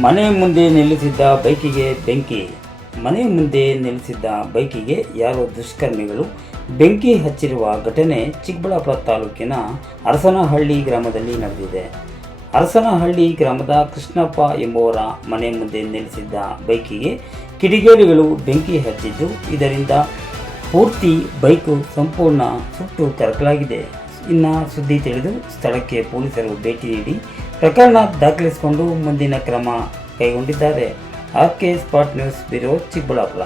ಮನೆ ಮುಂದೆ ನಿಲ್ಲಿಸಿದ್ದ ಬೈಕಿಗೆ ಬೆಂಕಿ. ಮನೆ ಮುಂದೆ ನಿಲ್ಲಿಸಿದ್ದ ಬೈಕಿಗೆ ಯಾರೋ ದುಷ್ಕರ್ಮಿಗಳು ಬೆಂಕಿ ಹಚ್ಚಿರುವ ಘಟನೆ ಚಿಕ್ಕಬಳ್ಳಾಪುರ ತಾಲೂಕಿನ ಅರಸನಹಳ್ಳಿ ಗ್ರಾಮದಲ್ಲಿ ನಡೆದಿದೆ. ಅರಸನಹಳ್ಳಿ ಗ್ರಾಮದ ಕೃಷ್ಣಪ್ಪ ಎಂಬುವರ ಮನೆ ಮುಂದೆ ನಿಲ್ಲಿಸಿದ್ದ ಬೈಕಿಗೆ ಕಿಡಿಗೇಡಿಗಳು ಬೆಂಕಿ ಹಚ್ಚಿದ್ದು, ಇದರಿಂದ ಪೂರ್ತಿ ಬೈಕು ಸಂಪೂರ್ಣ ಸುಟ್ಟು ಕರಕಲಾಗಿದೆ. ಇನ್ನು ಸುದ್ದಿ ತಿಳಿದು ಸ್ಥಳಕ್ಕೆ ಪೊಲೀಸರು ಭೇಟಿ ನೀಡಿ ಪ್ರಕರಣ ದಾಖಲಿಸಿಕೊಂಡು ಮುಂದಿನ ಕ್ರಮ ಕೈಗೊಂಡಿದ್ದಾರೆ. RK spot news bureau, Chikkaballapur.